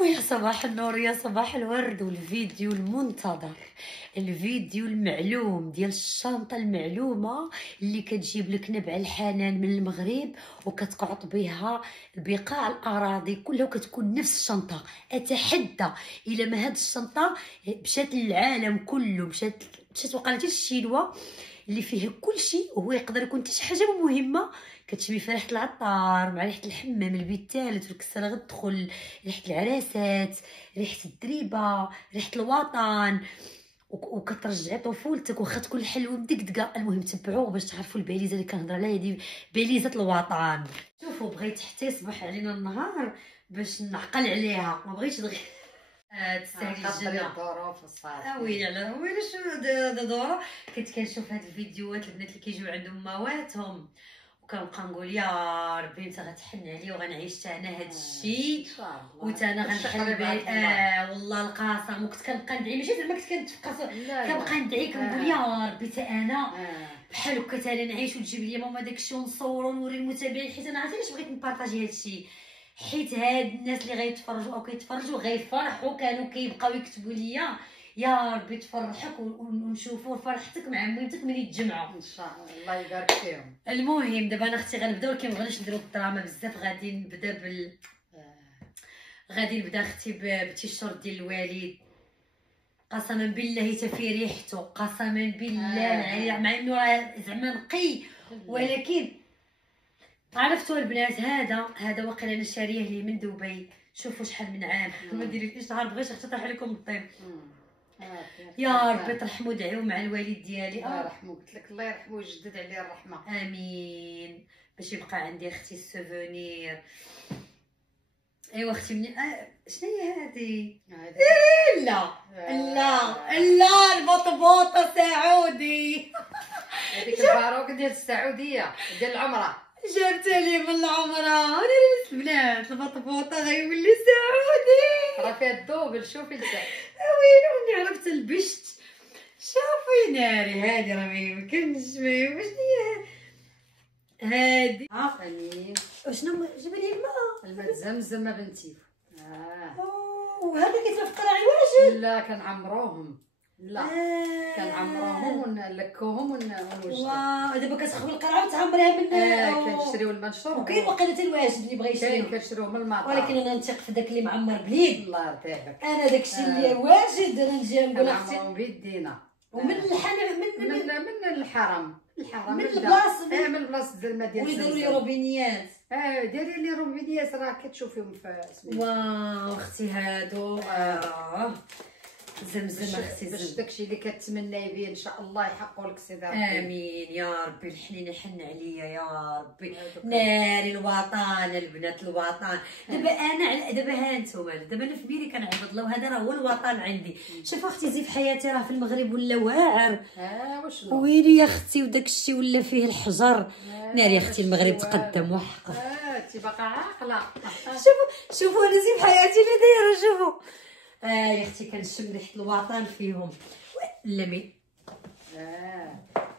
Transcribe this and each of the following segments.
ويا صباح النور يا صباح الورد. والفيديو المنتظر، الفيديو المعلوم ديال الشنطه المعلومه اللي كتجيب لك نبع الحنان من المغرب وكتقعط بها بقاع الاراضي كلها وكتكون نفس الشنطه. اتحدى الى ما هاد الشنطه مشات للعالم كله، مشات وقالت الشينوا اللي فيها كل شيء، وهو يقدر يكون حتى شي حاجه مهمه كتشمي فيها ريحه العطار مع ريحه الحمام البيت الثالث والكسره غتدخل، ريحه العراسات، ريحه الدريبه، ريحه الوطن، وكترجعي طفولتك واخا تكون الحلوه مدقدقه. المهم تبعوه باش تعرفوا الباليزه اللي كنهضر عليها، هذه باليزه الوطن. شوفوا بغيت حتى يصبح علينا النهار باش نعقل عليها، ما بغيتش دغيا تستاهلي الجنه. الظروف الصعبه ويلي على ويلي شو دورة. كنت كنشوف هاد الفيديوهات البنات اللي كيجيو عندهم مواتهم وكنبقى نقول يا ربي انت غتحن عليا وغنعيش انا هاد الشيء وتا انا غنحل والله القاسم. وكنت كنبقى ندعي، ماشي زعما كنت كنتفكر، كنبقى ندعي كنقول يا ربي تا انا بحال هكا تا انا نعيش وتجيب لي ماما داك الشيء ونصور ونوري المتابعين، حيت انا عرفتي علاش بغيت نبارطاجي هاد الشيء، حيت هاد الناس اللي غيتفرجوا او كيتفرجوا غيفرحوا. كانوا كيبقاو يكتبوا ليا يا ربي تفرحك ونشوفوا فرحتك مع ميمتك ملي يتجمعوا ان شاء الله. الله يبارك فيهم. المهم دابا انا اختي غنبداو، ولكن مبغيناش نديرو الدراما بزاف. غادي نبدا اختي بالتيشيرت ديال الوالد. قسما بالله حتى في ريحته، قسما بالله مع انه راه زعما نقي، ولكن عرفتوا البنات هذا واقيلا انا شاريه ليه من دبي. شوفوا شحال من عام. ما ديريش شعر، بغيت نطيح عليكم الطين. يا ربي ترحموا دعيو مع الوالد ديالي. الله يرحمو، قلت لك الله يرحمو ويجدد عليه الرحمه. امين. باش يبقى عندي اختي السوفونير. ايوا اختي مني شنو هي هذه؟ لا البطبوطه سعودي. هذيك الباروك ديال السعوديه ديال العمره جابتها لي من العمره. انا لبست بنات البطبوطه غيولي سعودي، راه فيها الدوبل. شوفي لتحت ويلي وني عرفت البشت. شوفي ناري هادي راه ميمكنش. واش هي هادي؟ امين. وشنو جيب لي الماء زمزم بنتي. وهذا كيتلف قراعي واجد. لا كنعمروهم، لا كنعمروهم ونلكوهم ونوجدوا. واو دابا كتخوي القرعه وتعمريها من كنشريو الماء نشربو. وكاين واقيلا حتى الواجد اللي بغى يشري كنشريوه من المطار، ولكن انا نثق في داك اللي معمر بليد. الله يرضيك. انا داكشي اللي واجد انا نجي نقول اختي نعمرهم بيدينا ومن الحنان من الحرام من البلاصه من البلاصه ديال الماء ديال ويديروا لي روبينيات. ديري لي روبينيات راه كتشوفيهم في واو اختي هادو زمزم اختي باش داكشي اللي كتمناي به ان شاء الله يحققوا لك سيدي ربي. امين يا ربي. الحنين يحن عليا يا ربي. ناري الوطن البنات الوطن. دابا ها نتوما دابا انا في بيري كنعبد الله وهذا راه هو الوطن عندي. شوف اختي زي في حياتي راه في المغرب ولا واعر. وشنو ويلي يا اختي وداك الشيء ولا فيه الحجر. ناري يا اختي المغرب تقدم وحق. انت باقا عاقله. شوفوا انا زي في حياتي اللي دايره. شوفوا يا اختي كنشم ريحه الوطن فيهم. لمي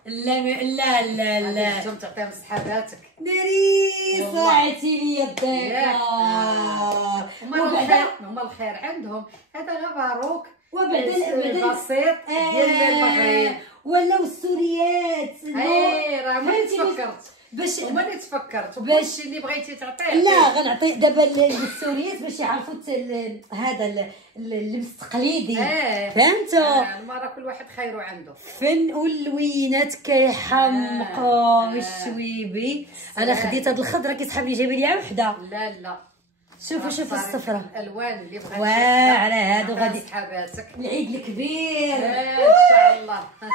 لا انتم تعطيهم صحاباتك. ناري صاعتي لي الضيق. هما الخير عندهم. هذا غير باروك وبعد البسيط ديال المغرب ولاو السوريات. راه ما تفكرت باش هما اللي تفكرت باش اللي بغيتي تعطيه. لا غنعطي دابا للسوريات باش يعرفوا هذا اللبس التقليدي. فهمتوا؟ المراه كل واحد خيره عنده. فن والوينات كيحمقوا الشويبي. انا خديت هاد الخضره كيسحب لي جايبه لي وحده. لا شوفوا الصفراء الالوان اللي بغيتي واعره. هادو غادي صحاباتك العيد الكبير ان شاء الله. ان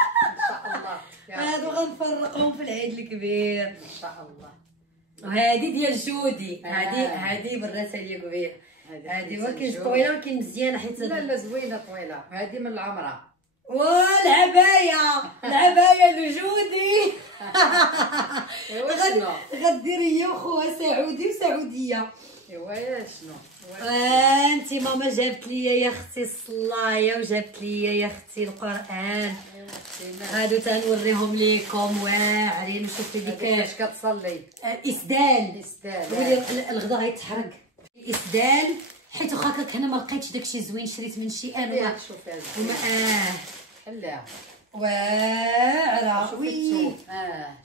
شاء الله هادو غنفرقهم في العيد الكبير ان شاء الله. وهادي ديال جودي. هادي براتها ليا كبير. هادي ولكن طويله ولكن مزيانه حيت لا زوينه طويله. هادي من العمره. العبايه لجودي. غدير هي وخوها سعودي وسعوديه. ايوا شنو انت ماما جابت لي يا اختي الصلايه وجابت لي يا اختي القران. هادو تنوريهم ليكم واعرين. شوفي ديك كيفاش كتصلي. اسدال الغدا غيتحرق. اسدال حيت واخا هنا ما لقيتش داكشي زوين شريت من شي ياك شوف هذا حلها واعره وي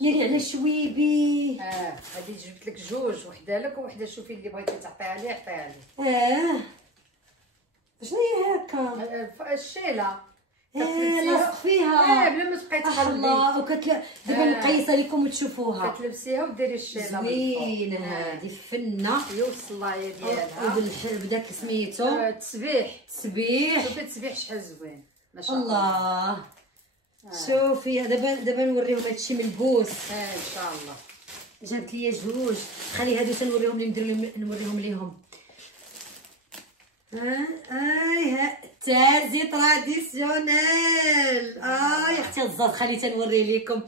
يلي على شويبي. هادي جبت لك جوج، وحده لك وحده شوفي اللي بغيتي تعطيها لي عطيها لي. شنو هي هكا الشيله لاصق فيها بلا ما تبقاي تقلبي. الله دابا مقيسه لكم وتشوفوها كتلبسيها وديري الشيله زوينه هادي فنه الصلايه ديالها بداك سميتو التسبيح. شوفي التسبيح شحال زوين ما شاء الله. شوفي دابا نوريهم هادشي ملبوس ان شاء الله. جابت لي جوج، خلي هادو تنوريهم نوريهم ليهم. تازي تراديسيونيل. يا اختي الزاد خلي تنوري لكم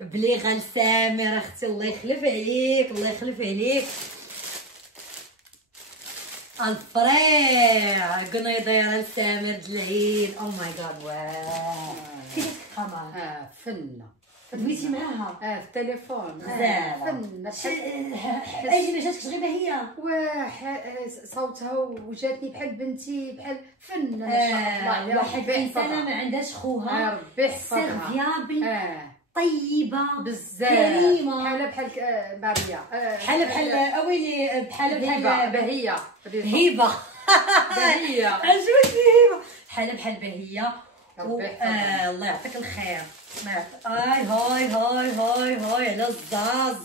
بلي غنسامر اختي. الله يخلف عليك الله يخلف عليك. الفريع قنيضيره لسامر العين. او ماي جاد واو كيف القمر فنه دويتي معاها في التليفون فنه. اجي ما جاتكش غير هي صوتها وجاتني بحال بنتي بحال فنه ما شاء الله. واحد الانسانه ما عندهاش خوها ربي يحفظها سيرفيابل طيبه بزاف كريمه بحال ماريا بحال اويلي بحال بهيه هبه بهيه عجبتني هبه بحال بهيه. الله يعطيك الخير. هاي على الزاز.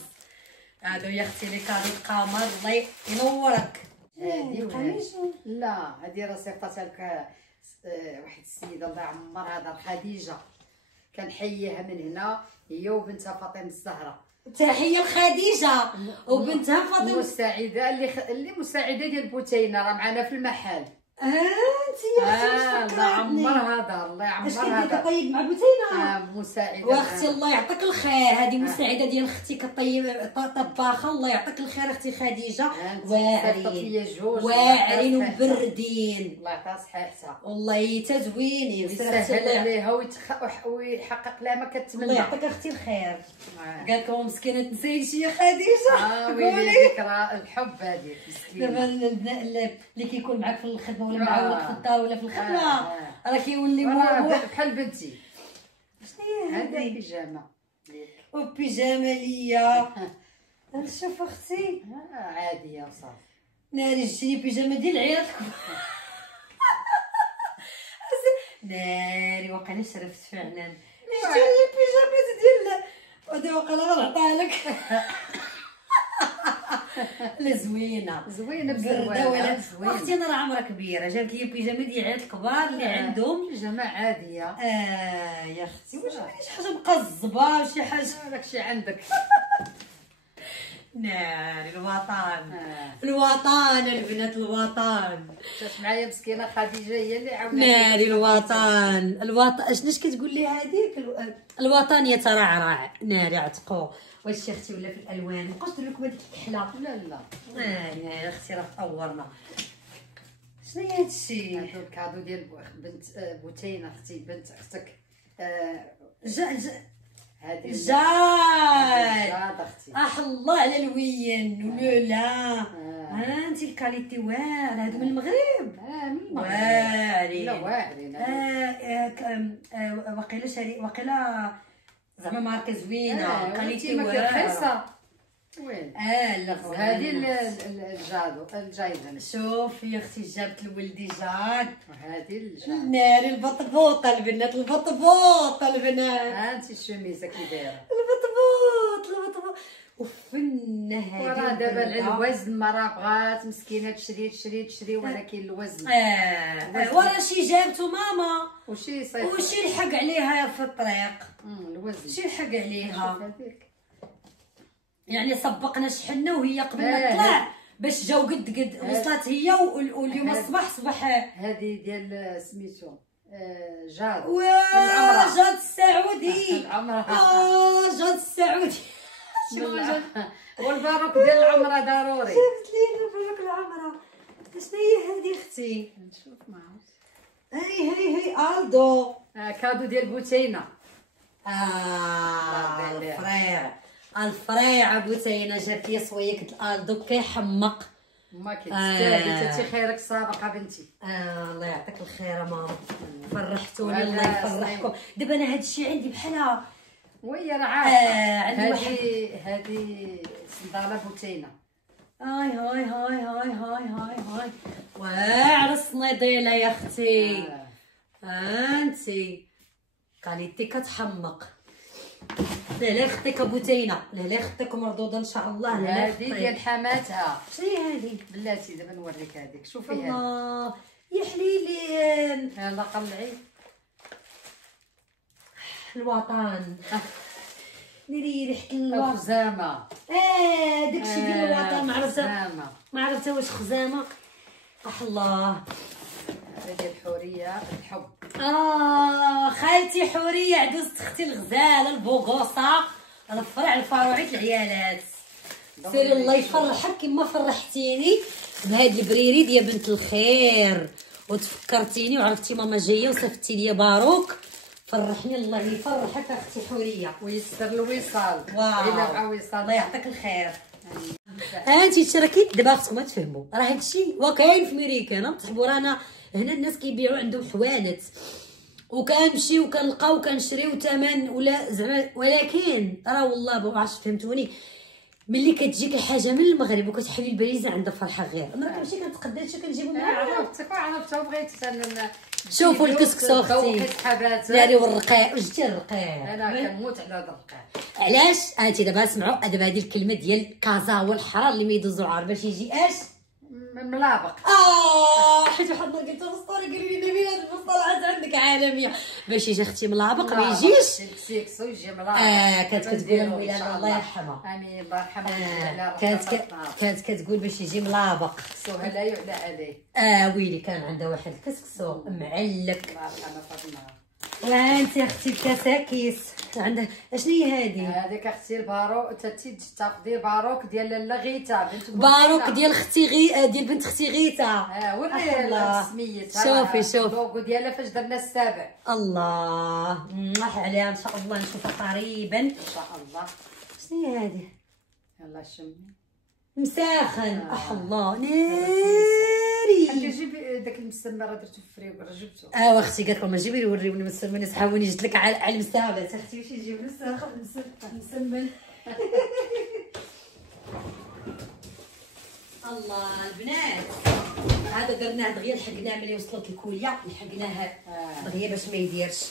هادو يا اختي لي كادو القمر الله ينورك. لا هادي راه صيفطتها لك واحد السيده الله يعمرها دار خديجه، كنحييها من هنا هي وبنتها فاطمه الزهراء. تحيه لخديجه وبنتها فاطمه مساعده اللي مساعده ديال بوتينه راه معنا في المحل. انت يا اختي الله يعمرها دار الله يعمرها دار. كطيب مع بوتينه مساعده واختي الله يعطيك الخير. هذه مساعده ديال اختي كطيب طباخه. الله يعطيك الخير اختي خديجه. واعرين وبردين الله يعطيها صحيحتها والله تا زوينين ويسهل عليها ويحقق لها ما كتمنى. الله يعطيك اختي الخير. قال لكم مسكينه تنساي شي خديجه. ويلي ذكرى الحب هذيك مسكينه. دابا اللي كيكون معاك في الخدمه ولا معاون في الدار ولا في الخدمه راه كيولي بحال بنتي. شنو هي هذه بيجامه وبيجامه ليا. شوف اختي عاديه وصافي. ناري جيني بيجامه ديال العيال ناري واقيلا شرفت فعلا. جيني بيجامه ديال ودي واقيلا غنعطيها لك. لا زوينه بزروانه زوينه. اختي انا راه عمرها كبيره جابت لي بيجامه ديال العيال الكبار اللي عندهم بيجامه عاديه. يا اختي واش ماشي حاجه مقزبه وشي حاجه داكشي عندك. ناري الوطن البنات الوطن. شاف معايا مسكينه خديجه هي اللي عاونتني. ناري الوطن شناش كتقول لي هذيك الوطن يترعرع. ناري عتقو واش اختي ولا في الالوان مابقاش ندير لكم هذيك الكحله. لا ناري اختي راه تطورنا. شنو هي هادشي؟ هادو الكادو ديال بنت بوتينه اختي بنت اختك. هادي جاد اختي. الله على الوين ولا انت الكاليتي واعر. هادو من المغرب. من المغرب واعرين. لا واعرين. واقيلا زعما ماركه زوينه كاليتي واعره رخيصه. وين لا هذه الجايزه. شوف يا اختي جابت لولدي جاد. وهذه الجايزه. ناري البطبوطه البنات البطبوطه البنات. انت الشميزه كي دايره البطبوط وفنه هذه. وراه دابا الوزن ما راه بغات مسكينه تشري ولكن الوزن ورا شي جابتو ماما وشي صيفط وشي لحق عليها في الطريق. الوزن شي لحق عليها يعني سبقنا شحنا وهي قبل ما تطلع باش جاو قد وصلت هي واليوم الصباح صباح. هذه ديال سميتو جاد. جاد السعودي. جاد السعودي. والباروك ديال العمره ضروري. جابت لي الباروك العمره. شنو هي هذه اختي؟ نشوف معاك. هي الدو كادو ديال بوتينه. الفريع بوتينه جات لي صويكه الالدو كيحمق. ما كتستاهلي انت خيرك سابقه بنتي. الله يعطيك الخير ماما، فرحتوني الله يفرحكم. دابا انا هاد الشيء عندي بحالها وهي راه عارفه. عندي هذه صنداله بوتينه. هاي هاي هاي هاي هاي هاي هاي واعر الصنيديله يا اختي. انتي كاليتي كتحمق. لا خطيك بوتينه، لا خطيك مردوده ان شاء الله. هذه ديال حماتها. شنو هي هذه؟ بلاتي دابا نوريك هذيك. شوفي هذه. الله يا حليلي. يلا قلعي الوطن. ديري ريحه الوطن. خزامه. داكشي ديال الوطن. ما عرفتها واش خزامه. الله. هذه الحوريه الحب. خالتي حوريه عدوزة اختي الغزاله البوغوصه الفرع الفروعي العيالات. سيري الله يفرحك كما فرحتيني بهاد البريري ديال بنت الخير، وتفكرتيني وعرفتي ماما جايه وصيفطتي لي باروك. فرحني الله يفرحك اختي حوريه ويسر الوصال. واو مع وصال الله يعطيك الخير. انتي راكي دابا خصكم تفهموا راه هادشي وكاين في ميريكا. انا تصحبوا رانا هنا الناس كيبيعوا عندهم حوانت وكنمشيو وكنلقاو وكنشريو ثمن ولا زعما، ولكن راه والله ما عرفتش فهمتوني، ملي كتجيك الحاجه من المغرب وكتحلي البريزه عندها فرحه غير. انا كنمشي كنتقدى هادشي كنجيبو معايا. عرفتك وبغيت شوفوا الكسكسو اختي ناري والرقاق. واش جبتي الرقاق؟ انا كنموت على هذا الرقاق. علاش؟ انت دابا اسمعوا دابا هذه الكلمه ديال كازا هو الحرار اللي ما يدوزو العار باش يجي اش ملابق. حيت واحد النهار قلت له ستوري قال لي نبيل هاد المصطلحات عندك عالميه باش يجي اختي ملابق ما يجيش الكسكسو يجي ملابق. كانت كتقول الولاده الله يرحمها. امين الله يرحمها. كانت كتقول باش يجي ملابق. كسكسو لا يعلى عليه. ويلي كان عندها واحد الكسكسو معلق. الله يرحمها فاطمه. وانت اختي الكساكيس عندها اشنو هي هذه؟ هذيك اختي الباروك تاخدي الباروك ديال لاله غيتا بنت باروك ديال اختي ديال بنت اختي غيتا. وري سميتها. شوفي اللوغو ديالها فاش درنا السابع. الله نروح عليها ان شاء الله نشوفها قريبا ان شاء الله. شنو هي هذه؟ يلا شمي مساخن. الله ناري. جيب داك المسمى راه درتو في الفريغ راه جبتو. واختي قالت لهم جيبي لي وريوني المسمن صحابوني جبت لك على المستعملات. اختي واش يجيب له مسمن. الله البنات هذا درناه دغيا لحقناه ملي وصلت الكوليه لحقناه دغيا باش ما يديرش.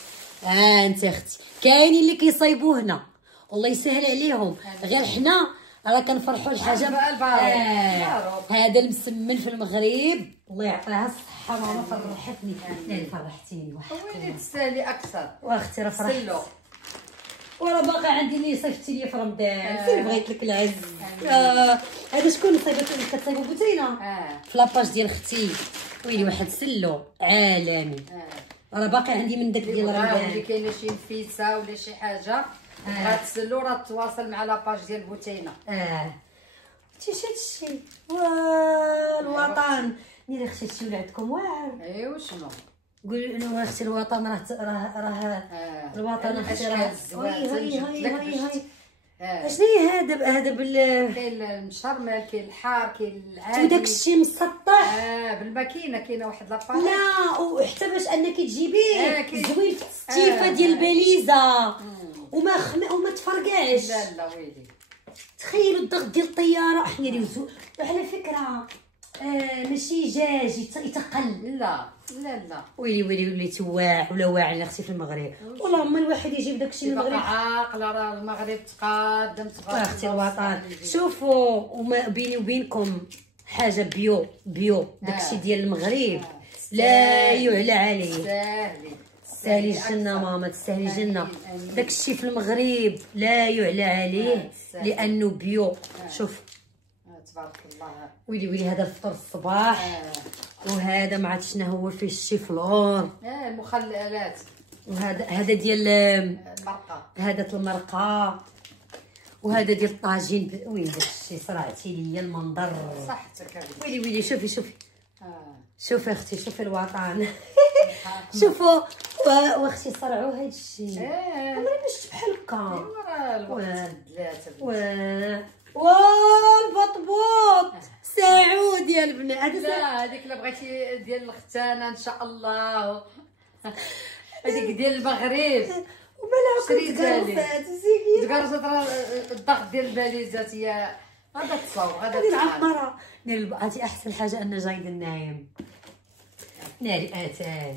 انت اختي كاينين اللي كيصايبوه هنا والله يسهل عليهم، غير حنا راه كنفرحوا الحاجه. هذا المسمن في المغرب الله يعطيها الصحه ماما فرحتني. فرحتيني ويلي تستاهلي اكثر واختي راه فرحت. وراه باقا عندي اللي صيفطتي لي في رمضان. سير بغيت لك العز. هذا شكون كتصايبو بوتينه في لاباج ديال اختي. ويلي واحد سلو عالمي. راه باقي عندي من داك ديال رمضان. اللي كاينه شي نفيسه ولا شي حاجه غتسلو راه تواصل مع لاباج ديال بوتينه. شتي هادشي الوطن. نيري اختي هادشي ولا عندكم واعر. ايوا شنو قولي انه اختي الوطن راه الوطن اختي راه هاي اشنو هي هذا كاين المشرمل كاين الحار كاين العادي وداك الشيء مسطح. بالماكينه كاينه واحد لاباج. لا وحتى باش انك تجيبيه زوين في الستيفه ديال الباليزه وما تفرقعش. لا ويلي تخيلوا الضغط ديال الطياره حنا وعلى فكره ماشي جاج يتقل. لا ويلي وليت واع ولا واعي اختي في المغرب. والله ما الواحد يجيب داكشي من المغرب عاقله. راه المغرب تقدم اختي الوطن. شوفوا وما بيني وبينكم حاجه بيو داكشي ديال المغرب لا يعلى عليه. تستاهلي الجنه ماما تستاهلي الجنه. داكشي في المغرب لا يعلى عليه لانه بيو. شوف تبارك الله. ويلي هذا الفطور الصباح. وهذا ما عرفتش شنو هو فيه الشيفلور. المخللات. وهذا ديال المرقه. هذا المرقه. وهذا ديال الطاجين. ويلي داكشي صرعتي ليا المنظر. صحتك ويلي شوفي شوفي اختي شوفي الوطن. شوفوا واختي صرعوا هذا الشيء. عمري ما شفت بحال هكا. راه الوقت ثلاثه. والبطبوط الساعود يا البنات. هذا لا هذيك اللي بغيتي ديال الختانه ان شاء الله. هذيك ديال المغرب. ومالها شريت كنت قرفات زيكي تقرصت راه الضغط ديال الباليزات هي غادا تصاوب غادا هذه تفعل. معمره. هذه احسن حاجه ان جايد النايم ناري اتاي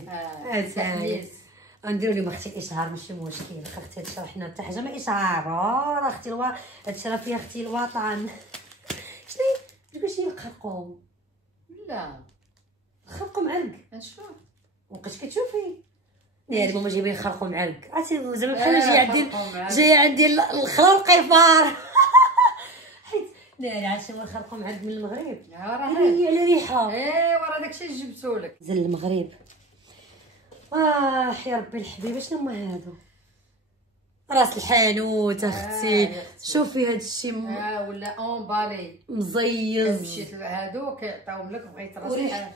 اتاي. نديرو لهم اختي الاشهار ماشي مشكل. اختي هادشي راه حنا حتى حاجه ما اشهار. راه اختي هادشي راه فيها اختي الوطن. شنو باش يخرقوا؟ لا خرقوا معلق. نشوف وبقيتي كتشوفي ناري ماما جايبين يخرقوا معلق. عرفتي زعما بحال جايه عندي الخرا والقفار. حيت ناري عرفتي هو يخرقوا معلق من المغرب. راه هي على ريحه. ايوا راه داكشي اللي جبتولك زل المغرب. يا ربي الحبيبه شنو هما هادو؟ راس الحانوت اختي. شوفي هاد الشيء ولا اونبالي مزيز. مشيت لهادو كيعطيوهم لك بغيت راس وريح.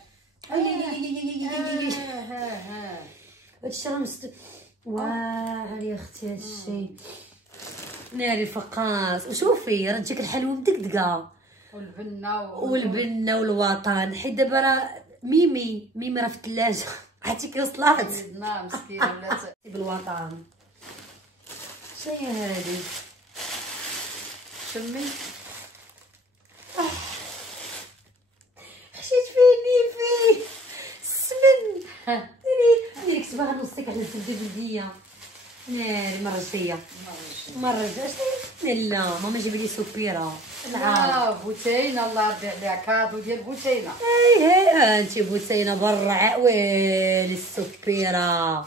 هادشي راه واعر يا اختي هادشي ناري فقاس. وشوفي راه تجيك الحلوه مدقدقه والبنه والوطن. حيت دابا راه ميمي راه في الثلاجه. عرفتي كي وصلات مسكينه ولات بالوطن. شنو هي هادي؟ شمي خشيت فيه السمن. ناري كتبها نوصيك على الزبده بلديه. ناري مرة جايه لا ماما جيبي لي سوبيره. لا بوتينه الله يرضي عليها كادو ديال بوتينه. اي انت بوتينه برا ويلي السوبيره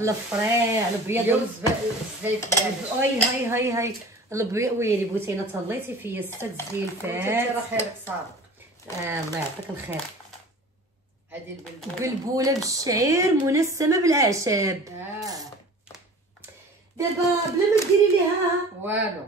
الفريع الابيض الزيت ديالها. هاي الابيض ويلي بوتينه طليتي فيا 6 الزينفات. راه خيرك صار. الله يعطيك الخير. هذه بلبوله بالشعير منسمه بالاعشاب. دابا بلا ما ديري ليها والو.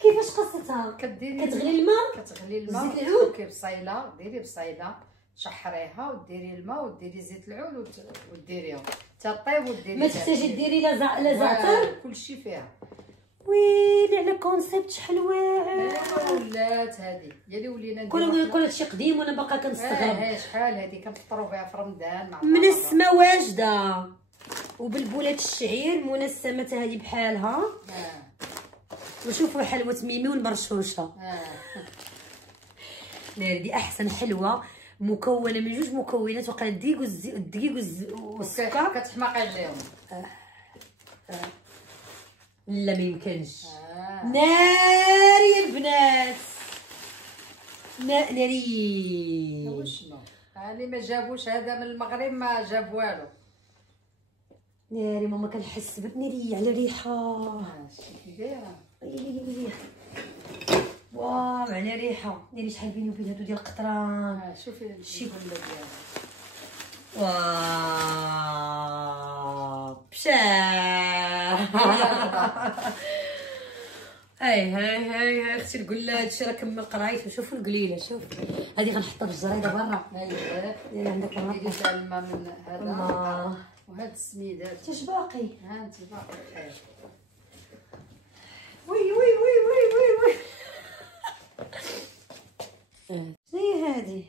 كيفاش قصتها؟ كتغلي الماء زيت العود. بصيله ديري بصيله شحريها وديري الماء وديري زيت العود وديريها تطيب وديري. ما تحتاجي ديري لا زعتر كلشي فيها. ويلي على كونسيبت شحال واعر. ولات هذه هي اللي ولينا نديرو كل هادشي قديم وانا باقا كنستغرب. شحال هذه كنفطروا بها في رمضان مع من السما واجده وبالبولات الشعير منسمه هذه بحالها. وشوفوا حلوه ميمي والمرشوشه. دي احسن حلوه مكونه من 2 مكونات وقال الدقيق والسكر. كتحماقي عليهم. لا ما يمكنش. ناري البنات ناري. وشنو اللي ما جابوش هذا من المغرب ما جاب والو. ناري ماما كنحس بناري على ريحه. كي دايره واو على ريحه. ناري شحال بيني وبين هادو ديال القطران. شوفي شي كله ديالها. واو بشا. هاي اختي القله هادشي راه كمل قرايته. شوفوا القليله شوف هذه غنحطها في الجريده برا. ايوا عندك ديري تاع الماء من هذا وهاد السميدات. اش باقي؟ انت باقي. وي شنو هي هادي؟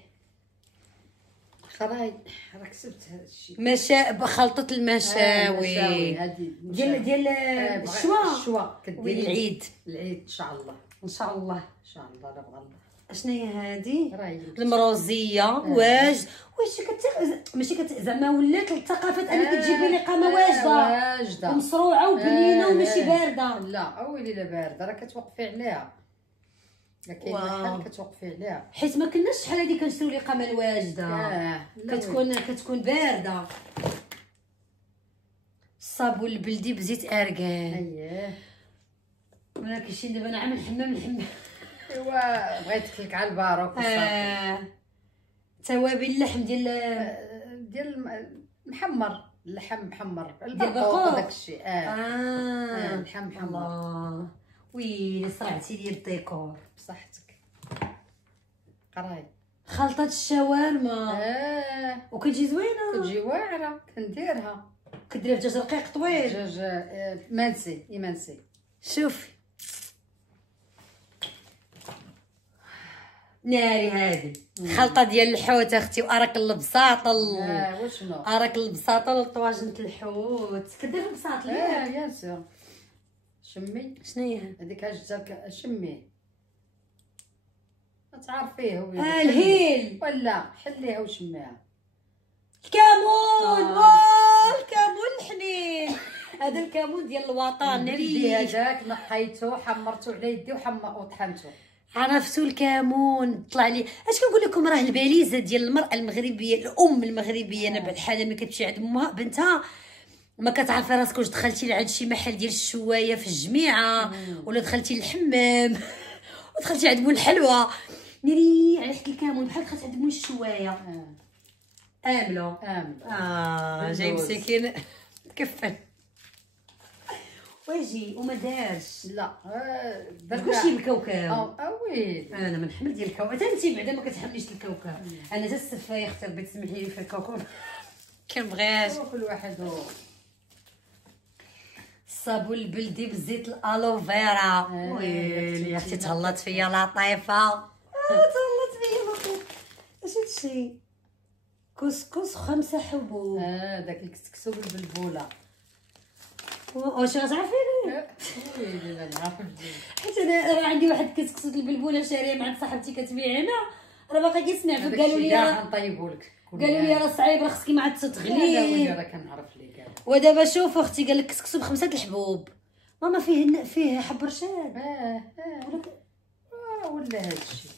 خراي راه كسبت هذا الشيء. خلطة المشاوي ديال الشوا كديري العيد ان شاء الله ان شاء الله لا بغى الله. شنو هي هادي؟ المروزيه. واش ماشي زعما ولات الثقافات انك تجيبي لي قامه واجده ومصروعه وبنينه وماشي بارده. لا اويلي لا بارده راه كتوقفي عليها. كاين محل كتوقفي عليها حيت ما كناش شحال هادي كنشريو لي قامه الواجده. كتكون بارده. الصابون البلدي بزيت اركان. ولكن شي دابا انا عامل حمام. ايوا بغيت لك على الباروك وصافي. توابل اللحم ديال محمر. اللحم محمر البرقوق داكشي. اللحم محمر. ويلي صرعتي لي الديكور بصحتك. قراي خلطة الشاورما. وكتجي زوينه. كتجي واعره كنديرها. كديريها في دجاج رقيق طويل. دجاج منسي. شوفي ناري هذه خلطه ديال الحوت اختي، واراك البساطه وشنو اراك البساطه لطواجنه الحوت كدير البساط ياك؟ يا سير شمي. شنو هي هذيك هاجتك شمي ما تعرفيه هو الهيل ولا حليها وشميها. الكمون الكمون الحنين، هذا الكمون ديال الوطن ناري هذاك نقيتو حمرتو على يدي وطحنتو. عرفتو الكمون طلع لي اش كنقول لكم، راه الباليزه ديال المراه المغربيه، الام المغربيه نبع الحاله ملي كتمشي عند امها بنتها ما كتعرفي راسك واش دخلتي لعند شي محل ديال الشوايه في الجميعه ولا دخلتي للحمام ودخلتي عند مول الحلوى. ناري على حكي الكمون بحال دخلت عند مول الشوايه. املو جاي مسكين كفن واجي وما دارش. لا كلشي بالكاوكاو. ويلي انا ما نحمل ديال الكاوكاو، حتى انت بعدا ما كتحمليش الكاوكاو. انا حتى السفايه اختي ربي تسمحي لي في الكاوكاو كنبغيهاش. كل واحد الصابون البلدي بزيت الالوفيرا. ويلي اختي تهلط فيا لطيفه. تهلط فيا لطيفه. اش هادشي؟ كسكس 5 حبوب. داك الكسكسو بالبلبوله. واش غتعرفيني؟ ويلي لا نعرف حيت انا راه عندي واحد الكسكسو البلبوله شاريه مع صاحبتي كتبيع هنا، راه باقا كيسمع فيه. قالوا لي راه غنطيبولك، قالوا لي راه صعيب، راه خصك ما عاد تغلي. لا راه كنعرف ليك. ودابا شوف اختي قال لك كسكسو ب5 الحبوب. ماما فيه حب رشاد. ولا هادشي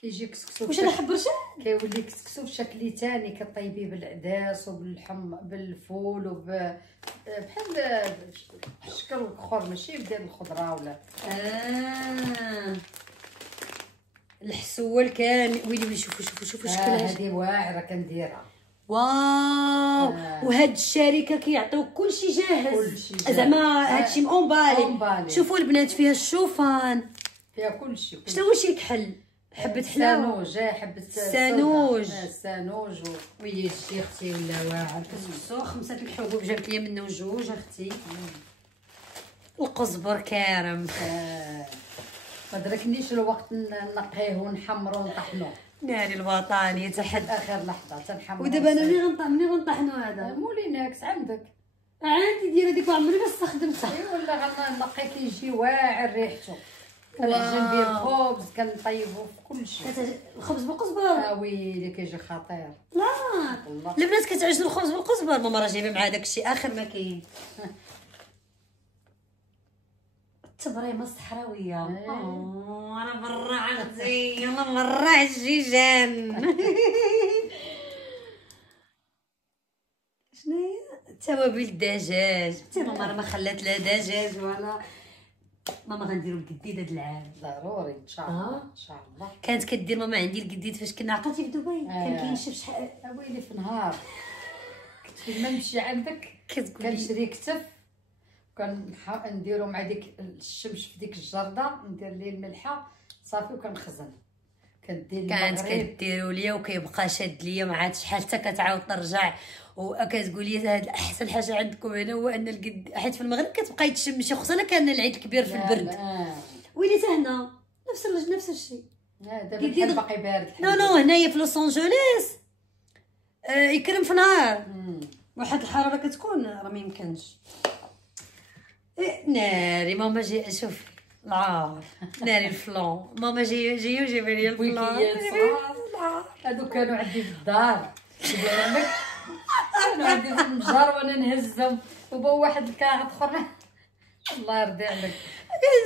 كيجي كسكسو. واش انا حب رشاد؟ كيولي كسكسو بشكل ثاني، كطيبيه بالعداس بالفول بحال بشكل اخر ماشي ديال الخضره ولا. الحسول كان ويلي شوفوا شكلها. هذه واعره كنديرها. واو. وهاد الشركه كيعطيو كلشي جاهز زعما هادشي مونبالي. شوفوا البنات فيها الشوفان، فيها كلشي. شنو واش يكحل؟ حبه حلاوه سانوج. حبه سانوج. ويلي شتي اختي ولا واعر. كسكسو 5 الحبوب جابت لي منه 2 اختي. القزبر كارم. ما دركنيش الوقت نقيه ونحمرو ونطحنو. ناري الوطنيه تحت اخر لحظه تنحمر. ودابا انا ملي غنطحنو هذا موليناكس عندك. عندي ديال هذيك وعمري ما استخدمتها. ولا غنقي كيجي واعر ريحته. كنعجن به الخبز كنطيبو في كلشي. الخبز بالقزبر. ويلي كيجي خطير. لا البنات كتعجنوا الخبز بالقزبر. ماما راه جايبه مع داكشي اخر ما كاين. التبريمه الصحراويه. انا برا عرفتي يلا برا الجيجان. شنو هي توابل الدجاج؟ حتى ماما راه ما خلات لا دجاج ولا. ماما غنديرو القديد هاد العام ضروري ان شاء الله. ان شاء الله كانت كدير ماما عندي القديد فاش كنا عقلتي في دبي. كان كينشف شحال. ويلي في نهار كنت لما نمشي عندك كنشري كتف نديرو مع ديك الشمش في ديك الجرده، ندير ليه الملحه صافي وكنخزن. كانت كديروا ليا وكيبقى شاد ليا ما عاد شحال حتى كتعاود ترجع. وكتقول لي هاد احسن حاجه عندكم هنا هو ان القد حيت في المغرب كتبقاي تشمشي، خصوصا كان العيد الكبير في البرد. ويلي حتى هنا نفس الشيء. دابا بحال باقي بارد. نو هنايا في لوس انجليس يكرم في نهار. واحد الحراره كتكون راه ما يمكنش. ناري ماما جي شوف العار. ناري الفلون ماما جايه وجايبه لي الفلون. هادو كانوا عندي في الدار. كانوا عندي في المجار وانا نهزهم وبا واحد الكاغط اخر. الله يرضي عليك.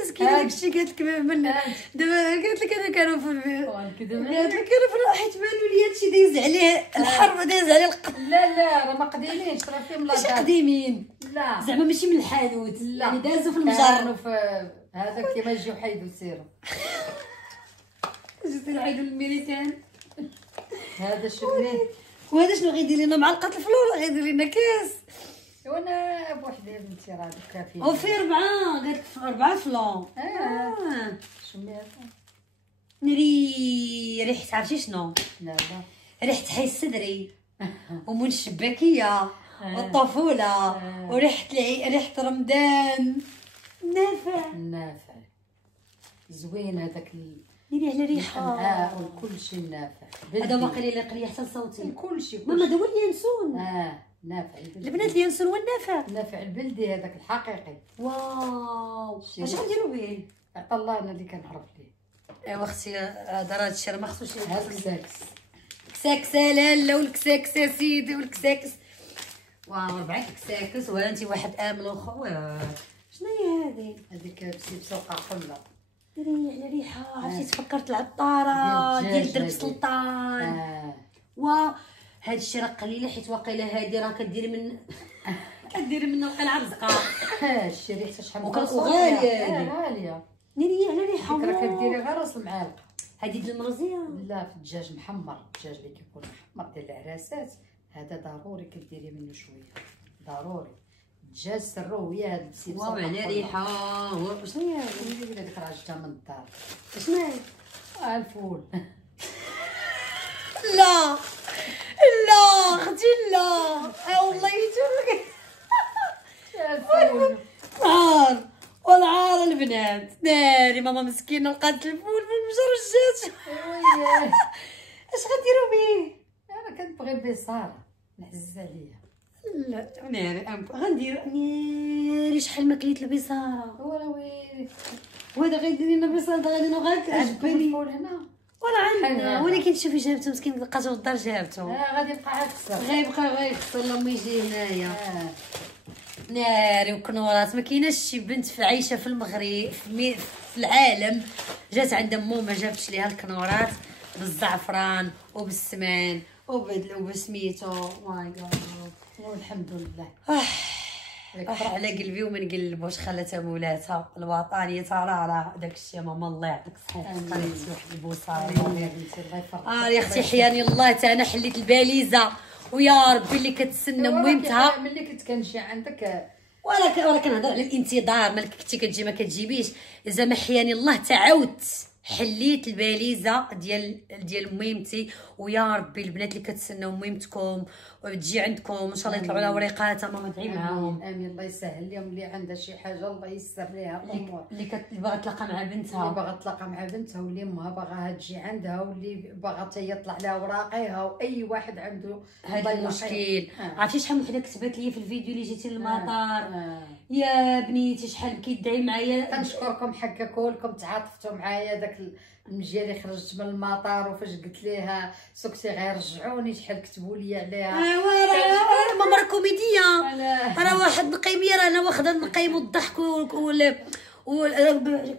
مسكينه داكشي قالت لك من دابا قالت لك انا كانوا في قالت لك كانوا في حيت بانوا لي هادشي دايز عليه الحرب دايز عليه لا راه ما قديمينش راه فيهم لا قديمين. لا زعما ماشي من الحانوت يعني دازوا في المجر. كانوا في هذاك كيما يجيو حيدوا سيروا. جيتي نعيدوا الميريكان. هذا شنو وهذا شنو غيدير لنا معلقه الفلور ولا غيدير لنا كاس؟ وانا بوحدي بنتي راه كافيه. وفي 4 قالت 4 فلون. شنو هذا؟ نري ريحه عرفتي شنو؟ لا ريحه حي السدري ومن الشباكيه والطفوله وريحه ريحه رمضان. نافع زوين هذاك ديري على ريحه وكل شيء نافع. هذا واقيلا اللي قلي حتى صوتي كل شيء ماما هذا هو اليانسون. نافع البلدي. البنات اليانسون هو النافع. نافع البلدي هذاك الحقيقي. واو اش غنديروا به؟ عطا الله انا اللي كنعرف ليه. ايوا اختي هذا راه هادشي راه ما خصوش الكساكس. كساكس لاله والكساكس يا سيدي والكساكس. واو 4 كساكس وانت واحد امل اخر. شنو هي هذه؟ هذيك بسيبسه وقاقله. ديري على ريحه. عرفتي تفكرت العطاره ديال درب سلطان. واو هاد الشيء راه قليله حيت واقيلا هادي راه كديري من كديري منها القلعه رزقه. شتي ريحتها شحال غاليه. غاليه. ديري على ريحه. راه كديري غير راس المعالقه. هادي ديال المرزيه. لا في الدجاج محمر. الدجاج اللي كيكون محمر ديال العراسات هذا ضروري كديري منه شويه ضروري. الدجاج سرو هي هاد البسيبسه. واو على ريحه. شنو هي هذيك راه جبتها من الدار. شنو هي؟ الفول. لا لا اختي لا والله يجرك. الفول نهار والعار البنات ناري ماما مسكينه لقات الفول بالمجرجات. اش غديروا به؟ انا كنبغي بصاره نعز عليها. لا ناري غندير ناري شحال ما كليت البصاره. ويلي وهذا غيدير لنا بصاره غادي نغاك عجبني الفول هنا ولا عندنا ولكن شوفي جابته مسكين لقاتو في الدار جابته. غادي يبقى عاد خسر. غيبقى غيخسر لما يجي هنايا. ناري وكنورات ما كايناش شي بنت في عايشه في المغرب في العالم جات عند مو ما جابتش ليها الكنورات بالزعفران وبالسمان وبسميتو. ماي جاد والحمد لله. على قلبي وما نقلبوش خالتها مولاتها الوطنيه ترى داك الشيء ماما الله يعطيك الصحه. قريتي واحد البوصاري الله يفرحك. يا اختي حياني الله تا انا حليت الباليزه ويا ربي اللي كتسنى مهمتها. ملي كنت كنجي عندك ولا كنهضر على الانتظار مالك كنتي كتجي ما كتجيبيش زعما حياني الله تعاودت حليت الباليزه ديال ميمتي. ويا ربي البنات اللي كتسناو ميمتكم وتجي عندكم ان شاء الله يطلعوا لها وريقات ماما ادعي معاهم. امين الله يسهل لهم. اللي عندها شي حاجه الله ييسر ليها الامور. اللي باغا تلاقى مع بنتها اللي باغا تلاقى مع بنتها واللي امها باغاها تجي عندها واللي باغا حتى يطلع لها وراقيها واي واحد عنده هذا المشكل. عرفتي شحال وحده كتبت لي في الفيديو اللي جيتي للمطار يا بنيتي شحال كيدعي معايا. كنشكركم حقا كلكم تعاطفتوا معايا. داك المجيه اللي خرجت من المطار وفاش قلت ليها سكتي غير رجعوني شحال كتبوا لي عليها. ماما راه كوميديه راه واحد نقيميه رانا واخده نقيمو الضحك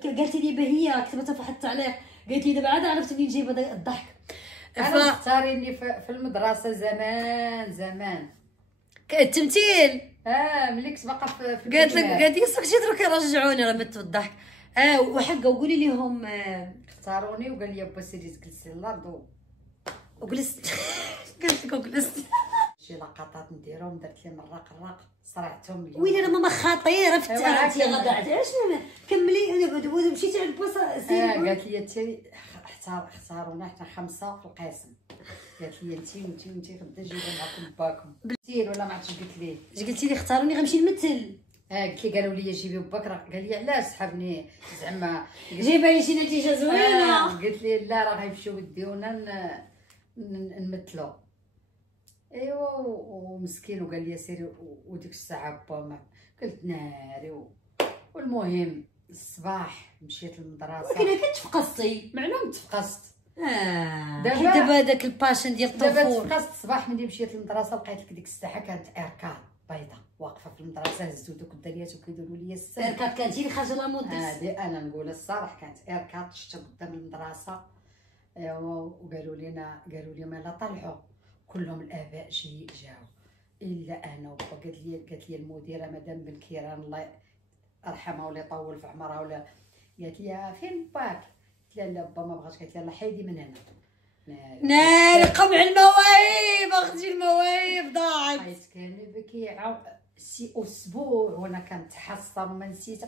قالت لي بهيه كتبتها في واحد التعليق قالت لي دابا عاد عرفت منين جايبه الضحك. انا اختاريني في المدرسه زمان التمثيل. ملي كنت باقا في قالت لي سكتي دروك يرجعوني راه مت بالضحك. وحقا وقولي لهم اختاروني وقال لي با سيري جلسي الارض وجلست. قالت لك وجلست. شي لقطات نديرهم درت لي الراق صرعتهم اليوم. ويلي راه ماما خطيره في التعاتي غدا علاش كملي مشيتي عند بوصه سيري. قالت لي انت اختارونا حنا 5 في القسم. قالت لي انت غدا جيبوا معكم باكم بنتين ولا ما عرفتش قلت ليه. قلتي لي اختاروني غنمشي نمثل. قلت لي قالوا لي جيبي باك قال لي علاش سحبني زعما جايبه لي شي نتيجه زوينه. قلت لي لا راه غيمشيو يديونا نمثلوا. ايوا ومسكين وقال لي سيري وديك الساعه با ما قلت ناري والمهم الصباح مشيت للمدرسه. ولكن كنت تفقصتي معلوم تفقست. دابا داك الباشن ديال الطفول. دابا تفقست الصباح ملي مشيت للمدرسه لقيت لك ديك الساعه كانت اركاد بيضاء واقفه في المدرسه هزوا دوك الدريات وكيديروا لي السن. اركاد كانت هي اللي خارجه لا موديس. هذه انا نقول الصراحه كانت اركاد شفت قدام المدرسه. وقالوا لي مالا طلعوا كلهم الاباء جاو الا انا وبا. قالت لي المديره مدام بالكيران الله يرحمها ولا يطول في عمرها ولا قالت لي فين باك. قلت لها لا با ما بغاتش. قالت لي الله حيدي من هنا. ناري قمع المواهب اختي المواهب ضاعت. حيت كان بكي اسبوع وانا كنتحسر وما نسيت